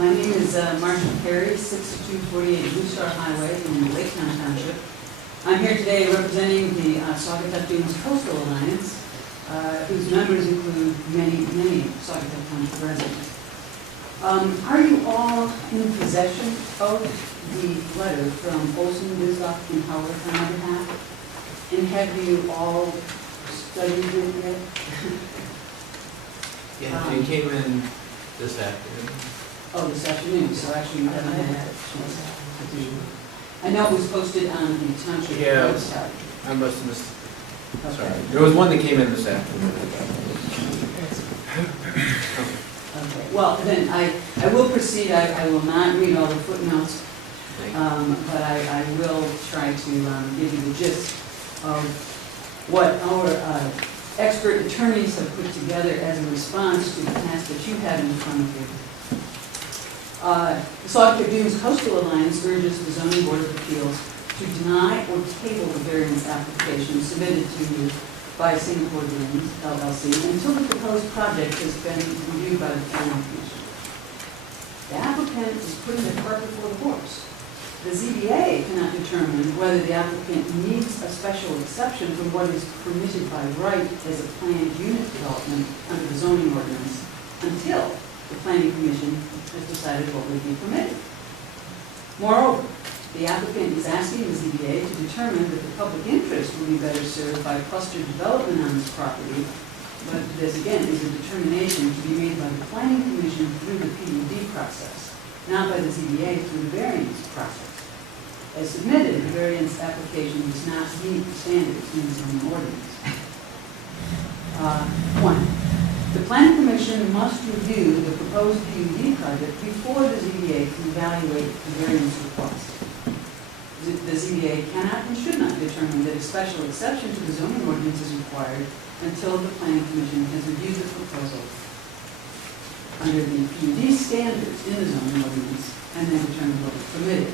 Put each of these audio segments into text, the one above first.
My name is Marcia Perry, 6248 Blue Star Highway in Laketown Township. I'm here today representing the Suag Twp Coastal Alliance, whose members include many Suag Township residents. Are you all in possession of the letter from Olson, Bislock, and Howard on our behalf? And have you all studied it yet? Yeah, it came in this afternoon. Oh, this afternoon, so actually you haven't had a chance to do. I know it was posted on the township website. I must have missed. Okay. Sorry. There was one that came in this afternoon. Okay, well, then I will proceed. I will not read all the footnotes, but I will try to give you the gist of what our expert attorneys have put together as a response to the task that you have in front of you. The Suag Twp Coastal Alliance urges the Zoning Board of Appeals to deny or table the variance application submitted to you by Singapore Greens, LLC, until the proposed project has been reviewed by the Planning Commission. The applicant is putting the cart before the horse. The ZBA cannot determine whether the applicant needs a special exception from what is permitted by right as a planned unit development under the zoning ordinance until the Planning Commission has decided what would be permitted. Moreover, the applicant is asking the ZBA to determine that the public interest will be better served by cluster development on this property, but this again is a determination to be made by the Planning Commission through the PUD process, not by the ZBA through the variance process. As submitted, the variance application does not meet the standards in the zoning ordinance. 1. The Planning Commission must review the proposed PUD project before the ZBA can evaluate the variance request. The ZBA cannot and should not determine that a special exception to the zoning ordinance is required until the Planning Commission has reviewed the proposal under the PUD standards in the zoning ordinance and then determined what is permitted.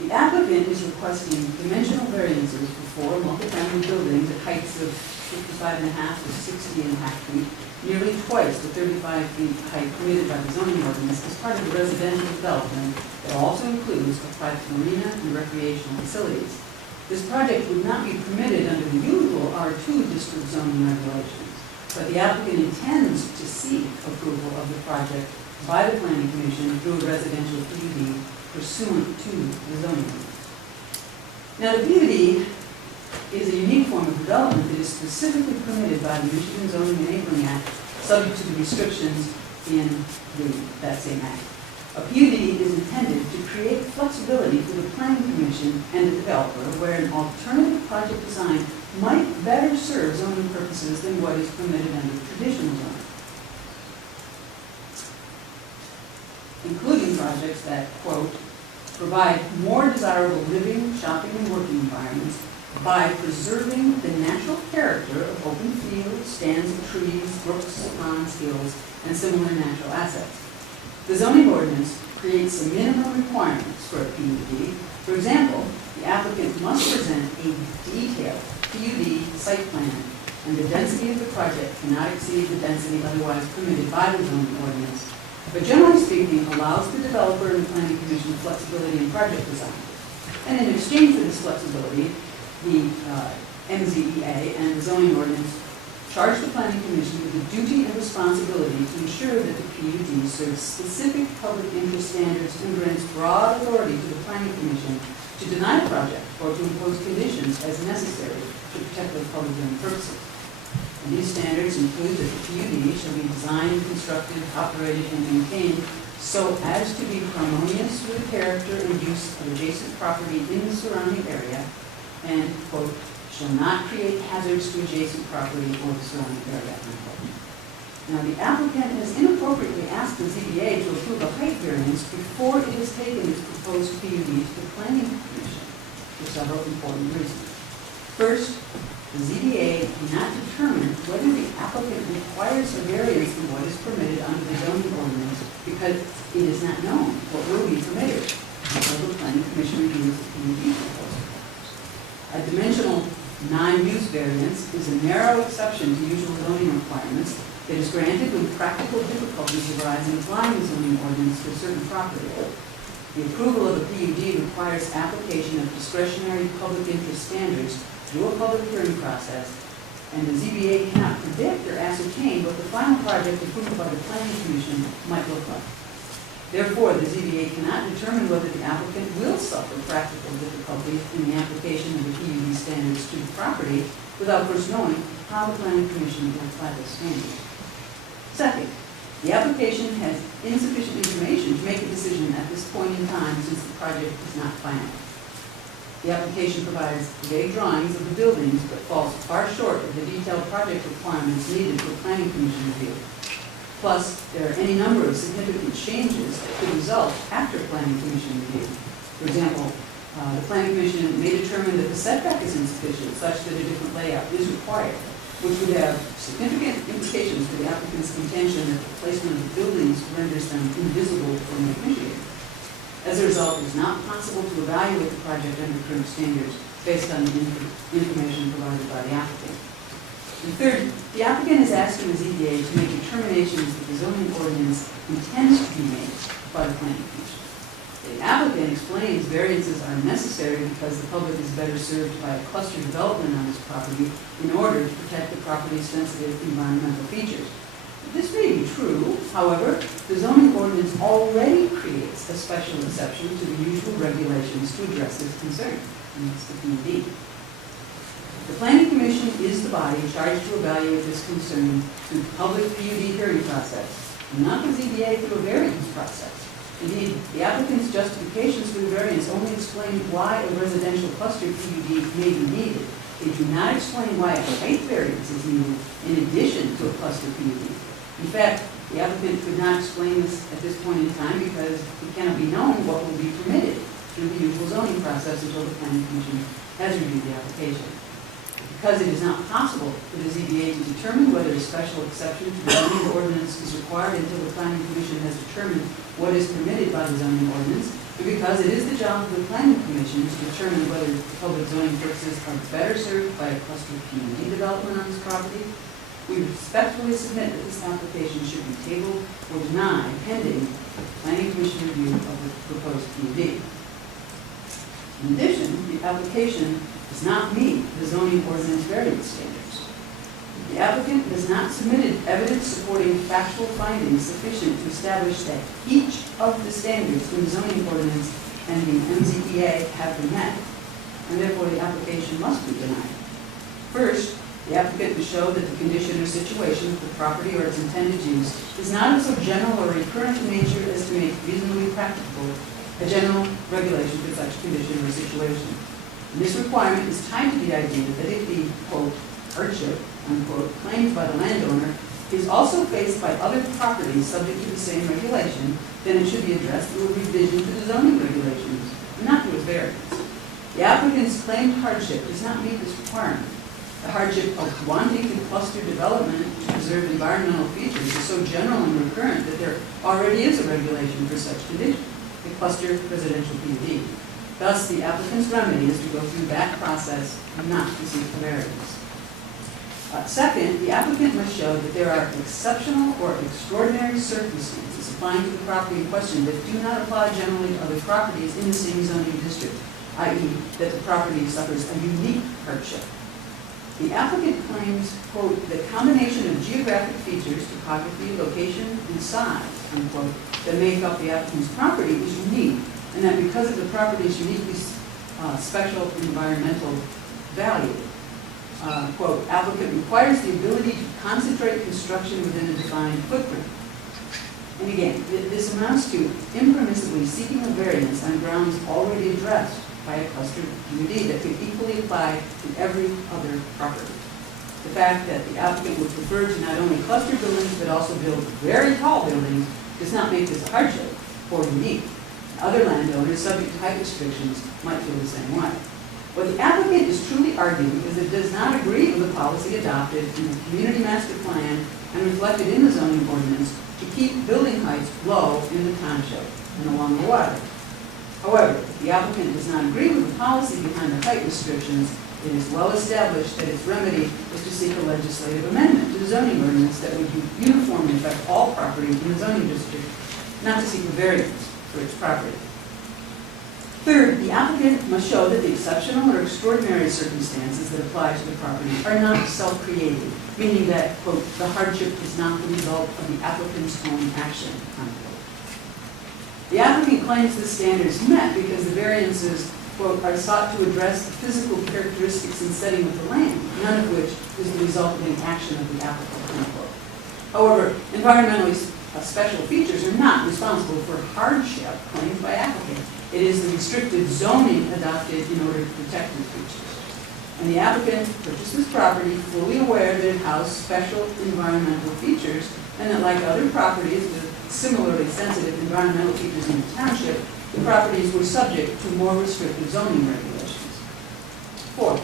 The applicant is requesting dimensional variances for 4 multifamily buildings at heights of 55.5 to 60.5 feet, nearly twice the 35 feet height permitted by the zoning ordinance as part of the residential development that also includes a private marina and recreational facilities. This project would not be permitted under the usual R2 district zoning regulations, but the applicant intends to seek approval of the project by the Planning Commission through a residential PUD pursuant to the zoning ordinance. Now, the PUD is a unique form of development that is specifically permitted by the Michigan Zoning Enabling Act, subject to the restrictions in that same act. A PUD is intended to create flexibility for the Planning Commission and the developer where an alternative project design might better serve zoning purposes than what is permitted under traditional zoning, including projects that, quote, provide more desirable living, shopping, and working environments by preserving the natural character of open fields, stands of trees, brooks, ponds, hills, and similar natural assets. The zoning ordinance creates some minimum requirements for a PUD. For example, the applicant must present a detailed PUD site plan, and the density of the project cannot exceed the density otherwise permitted by the zoning ordinance, but generally speaking allows the developer and the Planning Commission flexibility in project design. And in exchange for this flexibility, the MZEA and the zoning ordinance charge the Planning Commission with the duty and responsibility to ensure that the PUD serves specific public interest standards and grants broad authority to the Planning Commission to deny the project or to impose conditions as necessary to protect those public land purposes. And these standards include that the PUD shall be designed, constructed, operated, and maintained so as to be harmonious with the character and use of adjacent property in the surrounding area and, quote, shall not create hazards to adjacent property or the surrounding area, unquote. Now, the applicant has inappropriately asked the ZBA to approve a height variance before it has taken its proposed PUD to the Planning Commission for several important reasons. First, the ZBA cannot determine whether the applicant requires a variance from what is permitted under the zoning ordinance because it is not known what will be permitted until the Planning Commission reviews the PUD proposal. A dimensional non-use variance is a narrow exception to usual zoning requirements It is granted when practical difficulties arise in applying the zoning ordinance to a certain property. The approval of a PUD requires application of discretionary public interest standards through a public hearing process, and the ZBA cannot predict or ascertain what the final project approved by the Planning Commission might look like. Therefore, the ZBA cannot determine whether the applicant will suffer practical difficulties in the application of the PUD standards to the property without first knowing how the Planning Commission will apply those standards. Second, the application has insufficient information to make a decision at this point in time since the project is not final. The application provides vague drawings of the buildings but falls far short of the detailed project requirements needed for Planning Commission review. Plus, there are any number of significant changes that could result after Planning Commission review. For example, the Planning Commission may determine that the setback is insufficient such that a different layout is required, which would have significant implications for the applicant's contention that the placement of the buildings renders them invisible from Lake Michigan. As a result, it is not possible to evaluate the project under current standards based on the information provided by the applicant. And third, the applicant is asking the ZBA to make determinations that the zoning ordinance intends to be made by the Planning Commission. The applicant explains variances are necessary because the public is better served by a cluster development on this property in order to protect the property's sensitive environmental features. This may be true, however, the zoning ordinance already creates a special exception to the usual regulations to address this concern, and that's the PUD. The Planning Commission is the body charged to evaluate this concern through the public PUD hearing process, and not the ZBA through a variance process. Indeed, the applicant's justifications for the variance only explain why a residential cluster PUD may be needed. They do not explain why a height variance is needed in addition to a cluster PUD. In fact, the applicant could not explain this at this point in time because it cannot be known what will be permitted through the usual zoning process until the Planning Commission has reviewed the application. Because it is not possible for the ZBA to determine whether a special exception to the zoning ordinance is required until the Planning Commission has determined what is permitted by the zoning ordinance, and because it is the job of the Planning Commission to determine whether public zoning purposes are better served by a cluster PUD development on this property, we respectfully submit that this application should be tabled or denied pending Planning Commission review of the proposed PUD. In addition, the application does not meet the zoning ordinance variance standards. The applicant has not submitted evidence supporting factual findings sufficient to establish that each of the standards in the zoning ordinance and the MZEA have been met, and therefore the application must be denied. First, the applicant must show that the condition or situation of the property or its intended use is not of so general or recurrent in nature as to make reasonably practicable a general regulation for such condition or situation. And this requirement is tied to the idea that if the, quote, hardship, unquote, claimed by the landowner is also faced by other properties subject to the same regulation, then it should be addressed through a revision to the zoning regulations, and not through a variance. The applicant's claimed hardship does not meet this requirement. The hardship of wanting to cluster development to preserve environmental features is so general and recurrent that there already is a regulation for such condition, the cluster residential PUD. Thus, the applicant's remedy is to go through that process and not to seek a variance. Second, the applicant must show that there are exceptional or extraordinary circumstances applying to the property in question that do not apply generally to other properties in the same zoning district, i.e., that the property suffers a unique hardship. The applicant claims, quote, the combination of geographic features, topography, location, and size, unquote, that make up the applicant's property is unique, and that because of the property's uniquely special environmental value, quote, applicant requires the ability to concentrate construction within a defined footprint. And again, this amounts to impermissibly seeking a variance on grounds already addressed by a cluster PUD that could equally apply to every other property. The fact that the applicant would prefer to not only cluster buildings but also build very tall buildings does not make this a hardship or unique. Other landowners subject to height restrictions might feel the same way. What the applicant is truly arguing is that it does not agree with the policy adopted in the community master plan and reflected in the zoning ordinance to keep building heights low in the township and along the water. However, if the applicant does not agree with the policy behind the height restrictions, It is well established that its remedy is to seek a legislative amendment to the zoning ordinance that would uniformly affect all property in the zoning district, not to seek a variance for its property. Third, the applicant must show that the exceptional or extraordinary circumstances that apply to the property are not self-created, meaning that, quote, the hardship is not the result of the applicant's own action, unquote. The applicant claims this standard is met because the variances, quote, are sought to address the physical characteristics and setting of the land, none of which is the result of the action of the applicant, unquote. However, environmentally special features are not responsible for hardship claimed by applicant. It is the restricted zoning adopted in order to protect these features. And the applicant purchased this property fully aware that it housed special environmental features and that, like other properties with similarly sensitive environmental features in the township, the properties were subject to more restrictive zoning regulations. Fourth,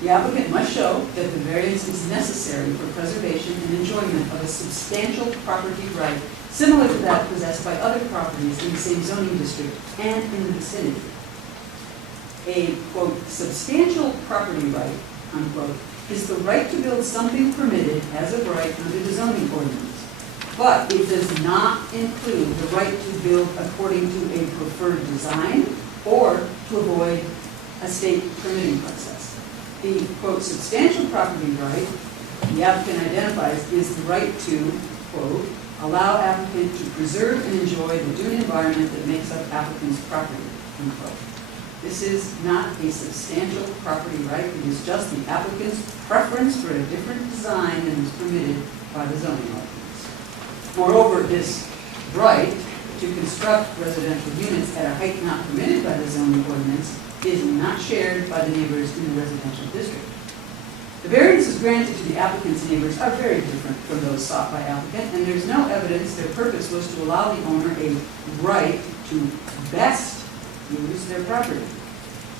the applicant must show that the variance is necessary for preservation and enjoyment of a substantial property right similar to that possessed by other properties in the same zoning district and in the vicinity. A, quote, substantial property right, unquote, is the right to build something permitted as of right under the zoning ordinance. But it does not include the right to build according to a preferred design or to avoid a state permitting process. The, quote, substantial property right the applicant identifies is the right to, quote, allow applicant to preserve and enjoy the dune environment that makes up applicant's property, unquote. This is not a substantial property right. It is just the applicant's preference for a different design than is permitted by the zoning ordinance. Moreover, this right to construct residential units at a height not permitted by the zoning ordinance is not shared by the neighbors in the residential district. The variances granted to the applicant's neighbors are very different from those sought by applicant, and there's no evidence their purpose was to allow the owner a right to best use their property.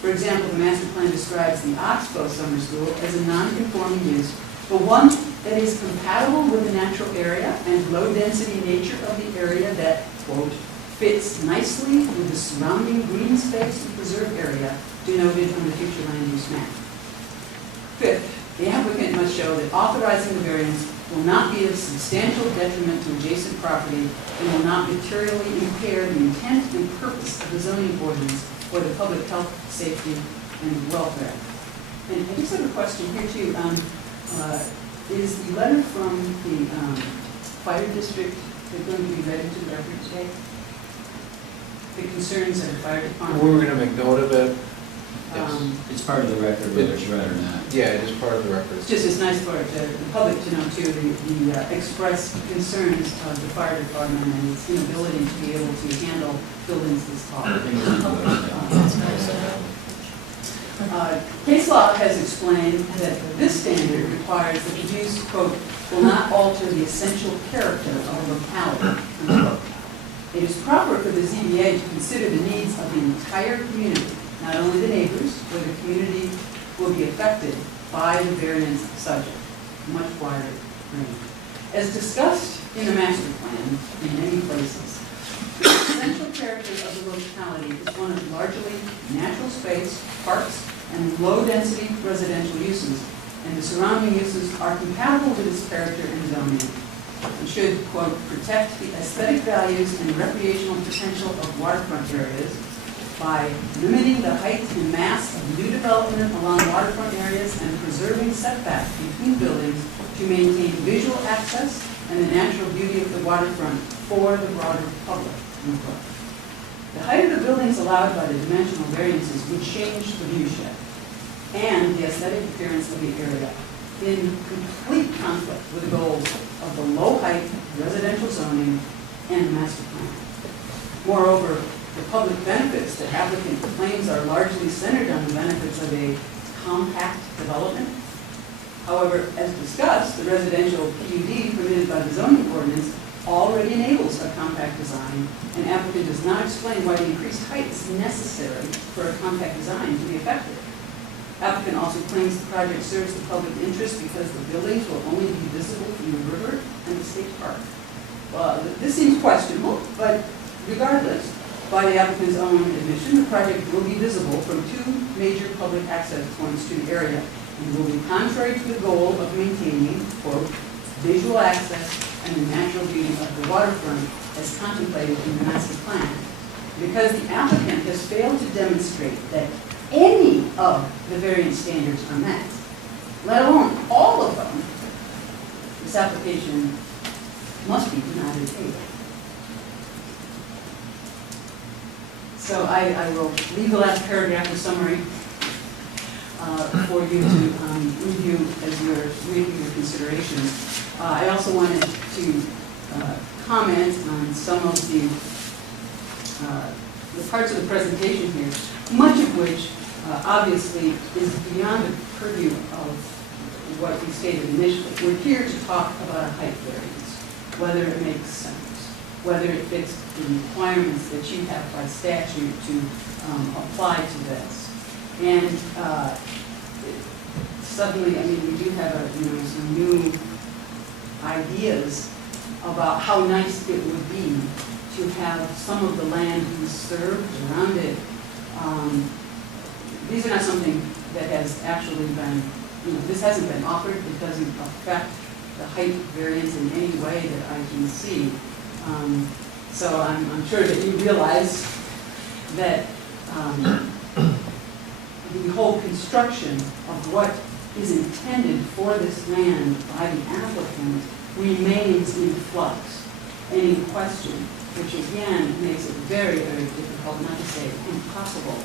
For example, the master plan describes the Oxbow Summer School as a non-conforming use, but one that is compatible with the natural area and low-density nature of the area that, quote, fits nicely with the surrounding green space and preserved area denoted on the future land use map. Fifth, the applicant must show that authorizing the variance will not be of substantial detriment to adjacent property and will not materially impair the intent and purpose of the zoning ordinance for the public health, safety, and welfare. And I just have a question here too. Is the letter from the fire district going to be read into the record today? The concerns of the fire department? We were going to make note of it. It's part of the record, whether it's read or not. Yeah, it is part of the record. It's nice for the public to know too, the expressed concerns of the fire department and its inability to be able to handle buildings this tall. Case law has explained that this standard requires that the use, quote, will not alter the essential character of a locality, unquote. It is proper for the ZBA to consider the needs of the entire community, not only the neighbors, where the community will be affected by the variance subject, much wider range. As discussed in the master plan in many places, the essential character of the locality is one of largely natural space, parks, and low-density residential uses, and the surrounding uses are compatible with its character and zoning, and should, quote, protect the aesthetic values and recreational potential of waterfront areas by limiting the height and mass of new development along waterfront areas and preserving setbacks between buildings to maintain visual access and the natural beauty of the waterfront for the broader public, unquote. The height of the buildings allowed by the dimensional variances would change the view shed and the aesthetic appearance of the area in complete conflict with the goals of the low-height residential zoning and the master plan. Moreover, the public benefits that applicant claims are largely centered on the benefits of a compact development. However, as discussed, the residential PUD permitted by the zoning ordinance already enables a compact design, and applicant does not explain why the increased height is necessary for a compact design to be effective. Applicant also claims the project serves the public interest because the buildings will only be visible from the river and the state park. Well, this seems questionable, but regardless, By the applicant's own admission, the project will be visible from two major public access points to the area and will be contrary to the goal of maintaining, quote, visual access and the natural beauty of the waterfront as contemplated in the master plan. Because the applicant has failed to demonstrate that any of the variance standards are met, let alone all of them, this application must be denied at table. So I will leave the last paragraph of summary for you to review as you're making your considerations. I also wanted to comment on some of the parts of the presentation here, much of which obviously is beyond the purview of what we stated initially. We're here to talk about a height variance, whether it makes sense, whether it fits the requirements that you have by statute to apply to this. And suddenly, I mean, we do have some new ideas about how nice it would be to have some of the land reserved around it. These are not something that has actually been, this hasn't been offered. It doesn't affect the height variance in any way that I can see. So I'm sure that you realize that the whole construction of what is intended for this land by the applicant remains in flux and in question, which again makes it very, very difficult, not to say impossible,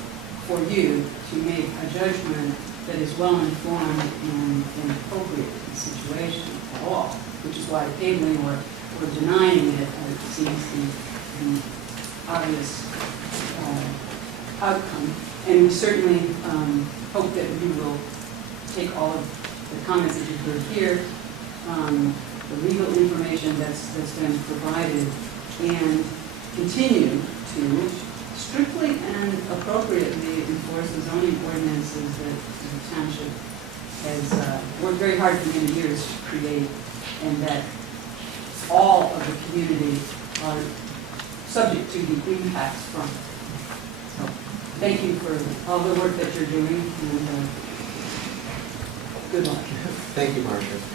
for you to make a judgment that is well informed and appropriate to the situation at all, which is why tabling or denying it seems the obvious outcome. And we certainly hope that you will take all of the comments that you've heard here, the legal information that's been provided, and continue to strictly and appropriately enforce the zoning ordinances that the township has worked very hard for many years to create, and that all of the community are subject to the impacts from it. So, thank you for all the work that you're doing, and good luck. Thank you, Marcia.